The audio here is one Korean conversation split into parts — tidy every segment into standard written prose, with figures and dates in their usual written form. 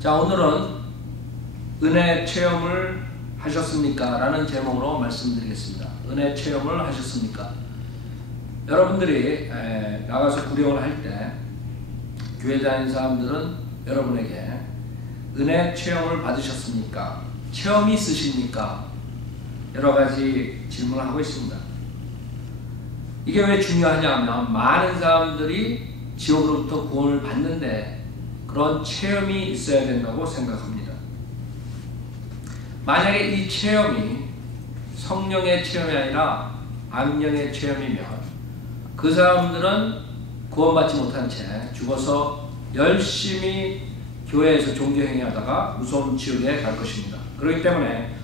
자, 오늘은 은혜 체험을 하셨습니까? 라는 제목으로 말씀드리겠습니다. 은혜 체험을 하셨습니까? 여러분들이 나가서 구령을 할 때 교회 다니는 사람들은 여러분에게 은혜 체험을 받으셨습니까? 체험이 있으십니까? 여러 가지 질문을 하고 있습니다. 이게 왜 중요하냐면 많은 사람들이 지옥으로부터 구원을 받는데 그런 체험이 있어야 된다고 생각합니다. 만약에 이 체험이 성령의 체험이 아니라 악령의 체험이면 그 사람들은 구원받지 못한 채 죽어서 열심히 교회에서 종교행위 하다가 무서운 지옥에 갈 것입니다. 그렇기 때문에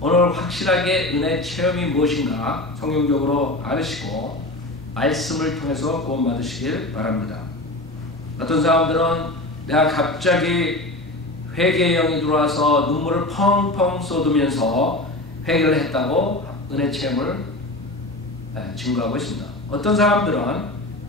오늘 확실하게 은혜 체험이 무엇인가 성경적으로 알으시고 말씀을 통해서 구원받으시길 바랍니다. 어떤 사람들은 내가 갑자기 회개의 영이 들어와서 눈물을 펑펑 쏟으면서 회개를 했다고 은혜 체험을 증거하고 있습니다. 어떤 사람들은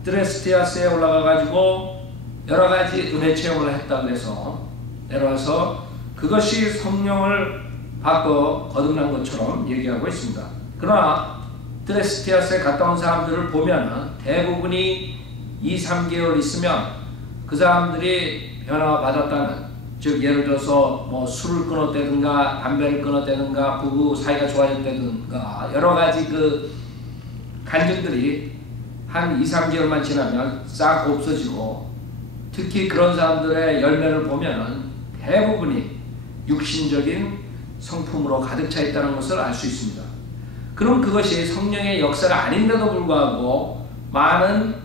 드레스티아스에 올라가가지고 여러가지 은혜 체험을 했다고 해서 내려와서 그것이 성령을 받고 거듭난 것처럼 얘기하고 있습니다. 그러나 드레스티아스에 갔다 온 사람들을 보면 대부분이 2-3개월 있으면 그 사람들이 변화받았다는, 즉 예를 들어서 뭐 술을 끊었다든가 담배를 끊었다든가 부부 사이가 좋아졌다든가 여러가지 그 간증들이 한 2-3개월만 지나면 싹 없어지고, 특히 그런 사람들의 열매를 보면 대부분이 육신적인 성품으로 가득 차 있다는 것을 알 수 있습니다. 그럼 그것이 성령의 역사가 아닌데도 불구하고 많은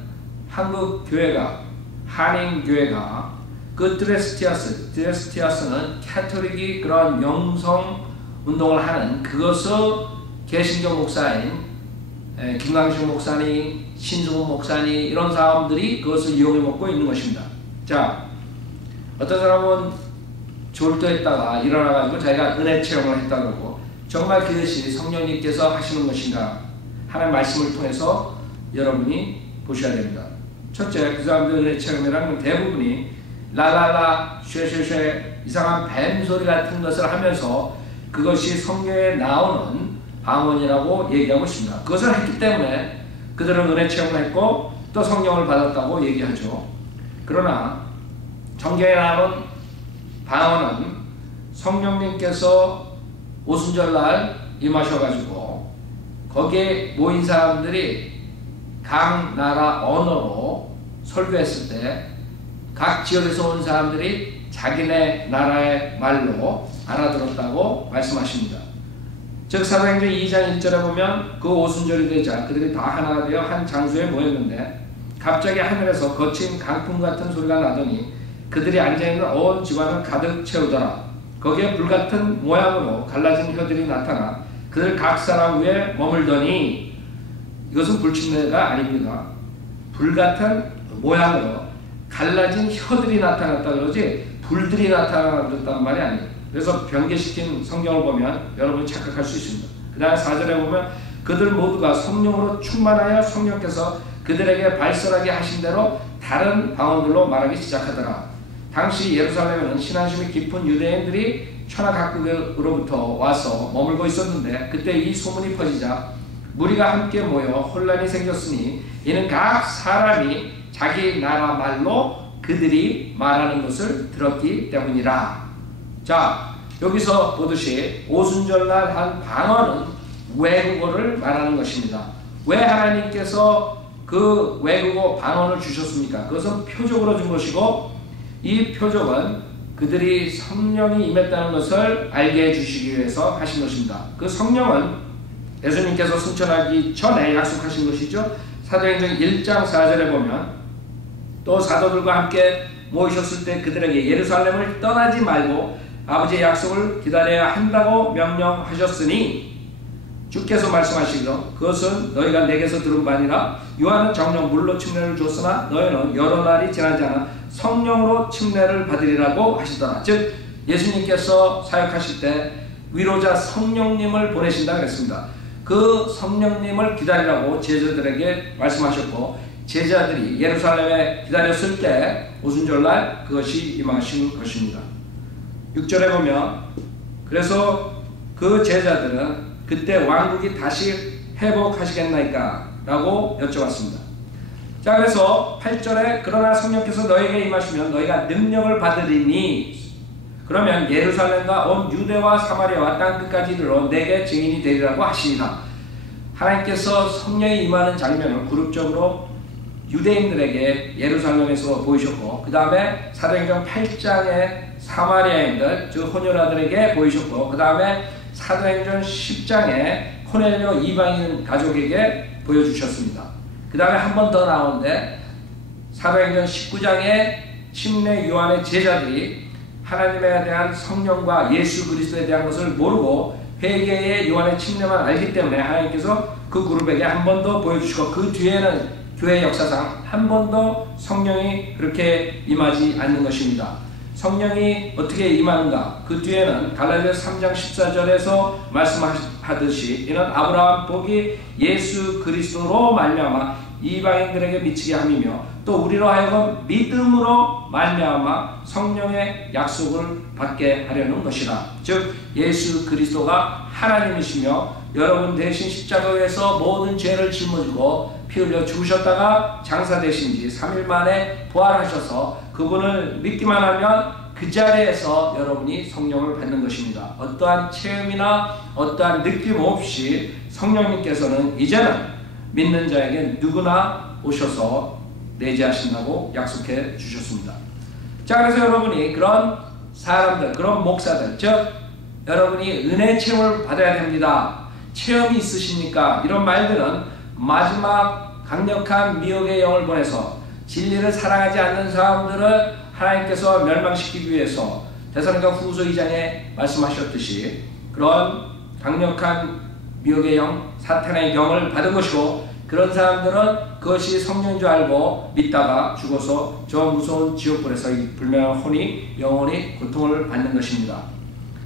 한국 교회가, 한인 교회가 그 드레스티아스는 캐톨릭이 그런 영성 운동을 하는 그것을 개신교 목사인 김광식 목사님, 신승훈 목사님 이런 사람들이 그것을 이용해 먹고 있는 것입니다. 자, 어떤 사람은 졸도했다가 일어나가지고 자기가 은혜 체험을 했다 그러고, 정말 그것이 성령님께서 하시는 것인가 하는 말씀을 통해서 여러분이 보셔야 됩니다. 첫째, 그 사람들 은혜 체험이라는 대부분이 라라라 쉐쉐쉐 이상한 뱀소리 같은 것을 하면서 그것이 성경에 나오는 방언이라고 얘기하고 있습니다. 그것을 했기 때문에 그들은 은혜 체험을 했고 또 성령을 받았다고 얘기하죠. 그러나 성경에 나오는 방언은 성령님께서 오순절날 임하셔가지고 거기에 모인 사람들이 각 나라 언어로 설교했을 때 각 지역에서 온 사람들이 자기네 나라의 말로 알아들었다고 말씀하십니다. 즉 사도행전 2장 1절에 보면 그 오순절이 되자 그들이 다 하나가 되어 한 장소에 모였는데 갑자기 하늘에서 거친 강풍 같은 소리가 나더니 그들이 앉아있는 온 집안을 가득 채우더라. 거기에 불같은 모양으로 갈라진 혀들이 나타나 그들 각 사람 위에 머물더니, 이것은 불침례가 아닙니다. 불같은 모양으로 갈라진 혀들이 나타났다 그러지 불들이 나타났다는 말이 아니에요. 그래서 변개시킨 성경을 보면 여러분이 착각할 수 있습니다. 그 다음에 4절에 보면 그들 모두가 성령으로 충만하여 성령께서 그들에게 발설하게 하신 대로 다른 방언들로 말하기 시작하더라. 당시 예루살렘에는 신앙심이 깊은 유대인들이 천하 각국으로부터 와서 머물고 있었는데 그때 이 소문이 퍼지자 무리가 함께 모여 혼란이 생겼으니 이는 각 사람이 자기 나라 말로 그들이 말하는 것을 들었기 때문이라. 자, 여기서 보듯이 오순절날 한 방언은 외국어를 말하는 것입니다. 왜 하나님께서 그 외국어 방언을 주셨습니까? 그것은 표적으로 준 것이고 이 표적은 그들이 성령이 임했다는 것을 알게 해주시기 위해서 하신 것입니다. 그 성령은 예수님께서 승천하기 전에 약속하신 것이죠. 사도행전 1장 4절에 보면 또 사도들과 함께 모이셨을 때 그들에게 예루살렘을 떠나지 말고 아버지의 약속을 기다려야 한다고 명령하셨으니 주께서 말씀하시기로 그것은 너희가 내게서 들은 바 아니라 요한은 정령 물로 침례를 줬으나 너희는 여러 날이 지나지 않아 성령으로 침례를 받으리라고 하시더라. 즉 예수님께서 사역하실 때 위로자 성령님을 보내신다고 했습니다. 그 성령님을 기다리라고 제자들에게 말씀하셨고 제자들이 예루살렘에 기다렸을 때 오순절날 그것이 임하신 것입니다. 6절에 보면 그래서 그 제자들은 그때 왕국이 다시 회복하시겠나이까? 라고 여쭤봤습니다. 자, 그래서 8절에 그러나 성령께서 너에게 임하시면 너희가 능력을 받으리니 그러면 예루살렘과 온 유대와 사마리아와 땅 끝까지 이르러 내게 증인이 되리라고 하시니라. 하나님께서 성령이 임하는 장면을 그룹적으로 유대인들에게 예루살렘에서 보이셨고 그 다음에 사도행전 8장에 사마리아인들 즉 혼혈아들에게 보이셨고 그 다음에 사도행전 10장에 코넬료 이방인 가족에게 보여주셨습니다. 그 다음에 한 번 더 나오는데 사도행전 19장에 침례 요한의 제자들이 하나님에 대한 성령과 예수 그리스도에 대한 것을 모르고 회개의 요한의 침례만 알기 때문에 하나님께서 그 그룹에게 한 번 더 보여주시고 그 뒤에는 교회 역사상 한 번도 성령이 그렇게 임하지 않는 것입니다. 성령이 어떻게 임하는가? 그 뒤에는 갈라디아서 3장 14절에서 말씀하듯이 이는 아브라함 복이 예수 그리스도로 말미암아 이방인들에게 미치게 함이며 또 우리로 하여금 믿음으로 말미암아 성령의 약속을 받게 하려는 것이라. 즉 예수 그리스도가 하나님이시며 여러분 대신 십자가에서 모든 죄를 짊어지고 피 흘려 죽으셨다가 장사되신 지 3일 만에 부활하셔서 그분을 믿기만 하면 그 자리에서 여러분이 성령을 받는 것입니다. 어떠한 체험이나 어떠한 느낌 없이 성령님께서는 이제는 믿는 자에게 누구나 오셔서 내재하신다고 약속해 주셨습니다. 자, 그래서 여러분이 그런 사람들, 그런 목사들, 즉 여러분이 은혜 체험을 받아야 됩니다. 체험이 있으십니까? 이런 말들은 마지막 강력한 미혹의 영을 보내서 진리를 사랑하지 않는 사람들을 하나님께서 멸망시키기 위해서 데살로니가 후서 2장에 말씀하셨듯이 그런 강력한 미혹의 영, 사탄의 영을 받은 것이고 그런 사람들은 그것이 성령인 줄 알고 믿다가 죽어서 저 무서운 지옥불에서 불멸한 혼이 영원히 고통을 받는 것입니다.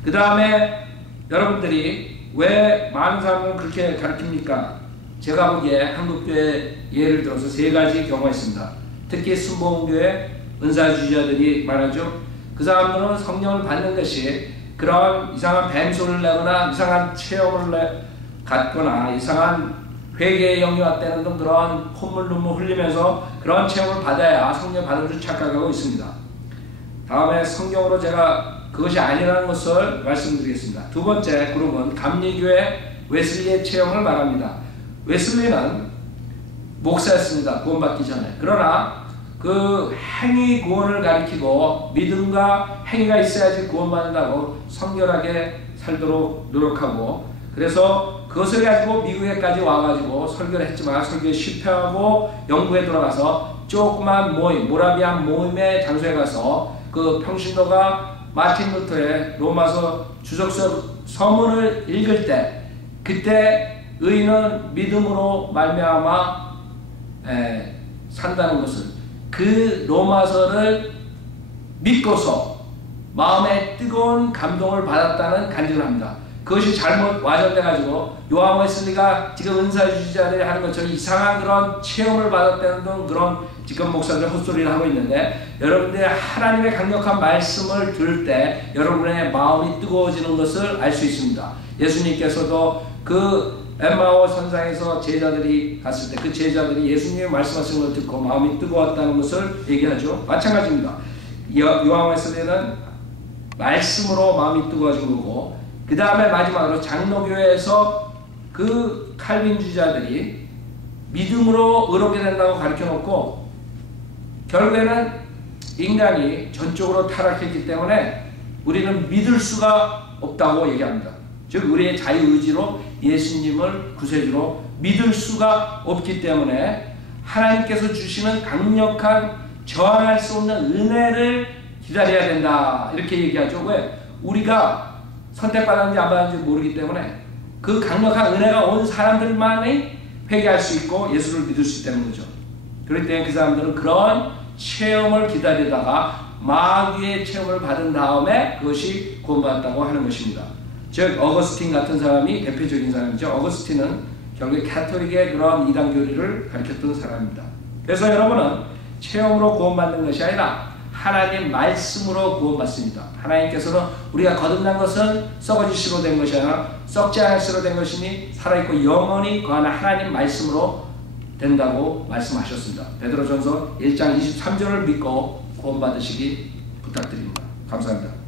그 다음에 여러분들이 왜 많은 사람은 그렇게 가르칩니까? 제가 보기에 한국교회 예를 들어서 세 가지 경우가 있습니다. 특히 순복음교회 은사주의자들이 말하죠. 그 사람들은 성령을 받는 것이 그런 이상한 뱀소리를 내거나 이상한 체험을 갖거나 이상한 회개의 영이 왔다는 등 그런 콧물 눈물 흘리면서 그런 체험을 받아야 성령 받은 줄 착각하고 있습니다. 다음에 성경으로 제가 그것이 아니라는 것을 말씀드리겠습니다. 두 번째 그룹은 감리교회 웨슬리의 체험을 말합니다. 웨슬리는 목사였습니다. 구원받기 전에. 그러나 그 행위 구원을 가리키고 믿음과 행위가 있어야지 구원받는다고 성결하게 살도록 노력하고 그래서 그것을 가지고 미국에까지 와가지고 설교를 했지만 설교에 실패하고 영국에 돌아가서 조그만 모임, 모라비안 모임의 장소에 가서 그 평신도가 마틴 루터의 로마서 주석서 서문을 읽을 때 그때 의인은 믿음으로 말미암아 산다는 것을 그 로마서를 믿고서 마음에 뜨거운 감동을 받았다는 간증을 합니다. 그것이 잘못 와전돼가지고 요한 웨슬리가 지금 은사주의자들이 하는 것처럼 이상한 그런 체험을 받았다는 등 그런 지금 목사들 헛소리를 하고 있는데 여러분들이 하나님의 강력한 말씀을 들을 때 여러분의 마음이 뜨거워지는 것을 알 수 있습니다. 예수님께서도 그 엠마오 선상에서 제자들이 갔을 때 그 제자들이 예수님의 말씀하시는 걸 듣고 마음이 뜨거웠다는 것을 얘기하죠. 마찬가지입니다. 요한 웨슬리는 말씀으로 마음이 뜨거워진 거고 그 다음에 마지막으로 장로교회에서 그 칼빈주의자들이 믿음으로 의롭게 된다고 가르쳐 놓고 결국에는 인간이 전적으로 타락했기 때문에 우리는 믿을 수가 없다고 얘기합니다. 즉 우리의 자유의지로 예수님을 구세주로 믿을 수가 없기 때문에 하나님께서 주시는 강력한 저항할 수 없는 은혜를 기다려야 된다 이렇게 얘기하죠. 왜? 우리가 선택받았는지 안 받았는지 모르기 때문에 그 강력한 은혜가 온 사람들만이 회개할 수 있고 예수를 믿을 수 있다는 거죠. 그렇기 때문에 그 사람들은 그런 체험을 기다리다가 마귀의 체험을 받은 다음에 그것이 구원받았다고 하는 것입니다. 즉 어거스틴 같은 사람이 대표적인 사람이죠. 어거스틴은 결국 가톨릭의 그런 이단 교리를 가르쳤던 사람입니다. 그래서 여러분은 체험으로 구원받는 것이 아니라 하나님 말씀으로 구원받습니다. 하나님께서는 우리가 거듭난 것은 썩어질 수로 된 것이 아니라 썩지 않을 수로 된 것이니 살아있고 영원히 거하는 하나님 말씀으로 된다고 말씀하셨습니다. 베드로전서 1장 23절을 믿고 구원받으시기 부탁드립니다. 감사합니다.